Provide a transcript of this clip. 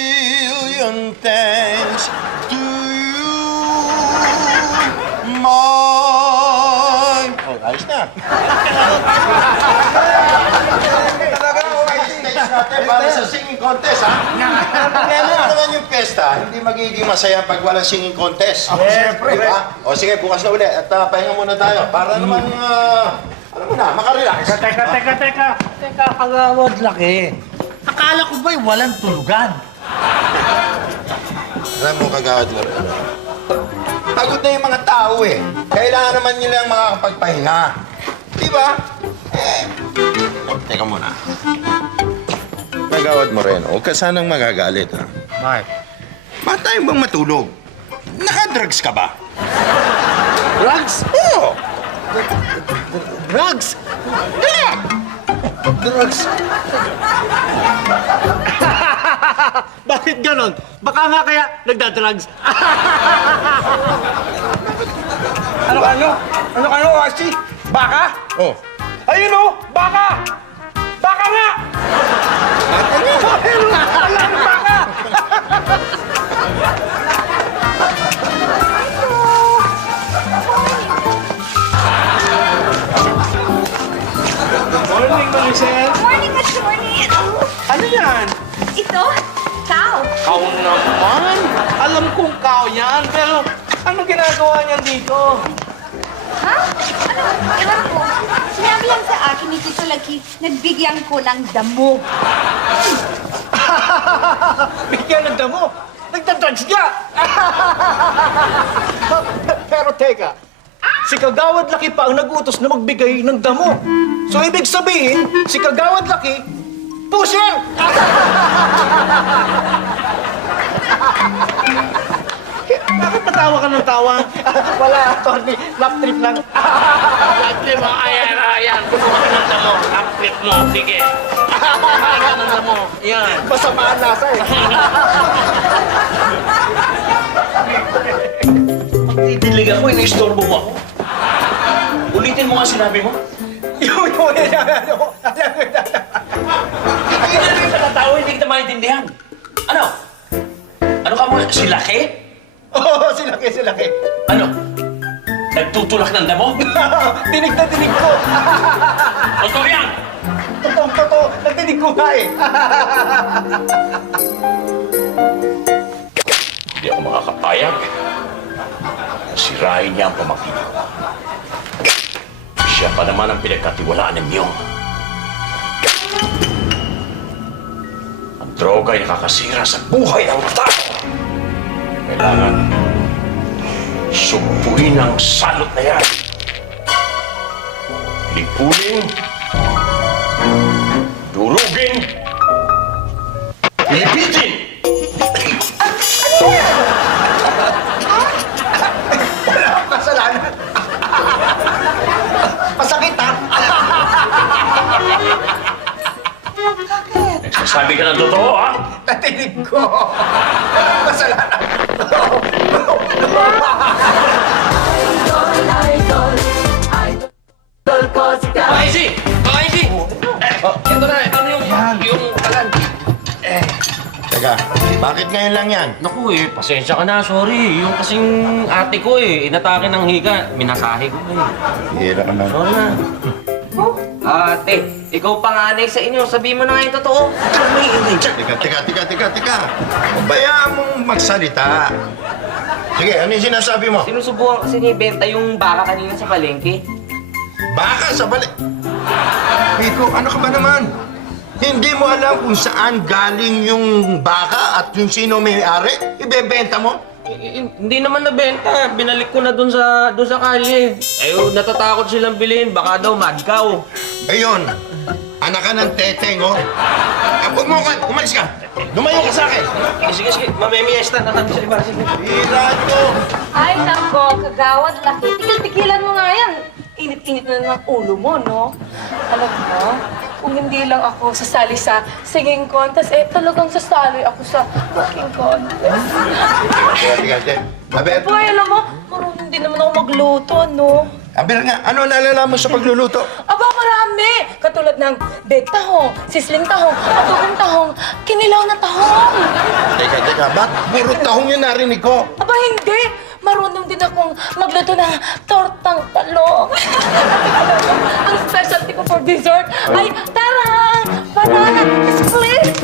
million thanks to you, my... Oh, ayos na. Natin para sa singing contest, ha? Ano naman yung pesta, hindi magiging masaya pag walang singing contest. Siyempre. Diba? O sige, bukas na ulit at pahinga muna tayo para naman, alam mo na, makarelax. Teka, kagawad laki. Akala ko ba'y walang tulugan? Alam mo, kagawad mo rin. Pagod na yung mga tao eh. Kailangan naman nilang makakapagpahinga. Diba? Teka muna. Kagawad mo rin, huwag ka sanang magagalit, ha? Bakit? Ba't tayo bang matulog? Naka-drugs ka ba? Drugs? Oo! Drugs? Kaya! Drugs? Bakit ganon? Baka nga kaya nagdadrugs. Ano kayo, Archie? Baka? Oh. Ayun o! Baka! Baka nga! Ayun nga! Alam, baka! Morning, Maricel! Morning, attorney! Ano yan? Ito? Cow! Kao naman! Alam kong kao yan, pero anong ginagawa niyan dito? Ha? Ano? Ewan ko. Sinabi lang sa akin ni Tito Lucky, nagbigyan ko ng damo. Bigyan ng damo! Nagdadrugs ka! Pero teka, si Kagawad Laki pa ang nag-utos na magbigay ng damo. So ibig sabihin, si Kagawad Laki, pusher! Bakit natawa ka ng tawa? Wala, Tony. Lap trip lang. Laptrip mo, ayan. Kumuha ka ng damo. Laptrip mo, sige. Kumain ka ng damo. Yan. Masama ang lasa eh. Magdidilig ako, iniistorbo mo ako. Ulitin mo nga sinabi mo. Yun. Hindi na rin pala tao, hindi kita maintindihan. Ano? Ano ka mo? Si Laki? Oo, silaki. Ano? Nagtutulak ng damo? Dinig na dinig ko. Totoo yan! Totoo. Nagdinig ko nga eh. Hindi ako makakapayag. Sirain niya ang pamangkin ko. Siya pa naman ang pinagkatiwalaan ninyo. Ang droga ay nakakasira sa buhay ng tao. Kailangan sumpuin ang salot na yan. Lipunin, durugin, lipitin! Kasalanan. Masakit ha? Nagsasabi ka ng totoo, ha? Natinig ko. Kasalanan. Kaisi! Kaisi! Ito na, ano yung kalan? Teka, bakit ngayon lang yan? Naku pasensya ka na, sorry. Yung kasing ate ko inatake ng hika. Minasahe ko Hira ka na. Sorry na. Ate, ikaw panganay sa inyo. Sabihin mo na nga yung totoo. Teka. Bayaan mong magsalita. Sige, ano yung sinasabi mo? Sinusubukan kasi ni Benta yung baka kanina sa palengke. Baka sa balik. Pico, ano ka ba naman? Hindi mo alam kung saan galing yung baka at yung sino may-ari? Ibebenta mo? Hindi naman nabenta. Binalik ko na dun sa kalye. Ayaw, natatakot silang bilhin. Baka daw madkaw. Ayun, anak ka ng teteng, oh. Huwag mo ka, umalis ka. Lumayo ka sa akin. Sige. Mamemiesta na kami sa iba. Sige. Hira nyo. Ay, nako, Kagawad Laki. Tigil-tigilan mo nga yan. Init-init na ng ulo mo, no? Alam mo, kung hindi lang ako sasali sa singing contest, talagang sasali ako sa cooking contest. Teka. Abet, Boy, alam mo, marunong din naman ako magluto, no? Aber nga, ano nalalaman mo sa pagluluto? Aba, marami! Katulad ng big tahong, sisling tahong, adobong tahong, kinilaw na tahong. Teka, ba't puro tahong yung narinig ko? Aba, hindi! Marunong din akong magluto ng tortang talong. Ang specialty ko for dessert ay, tara! Banana split!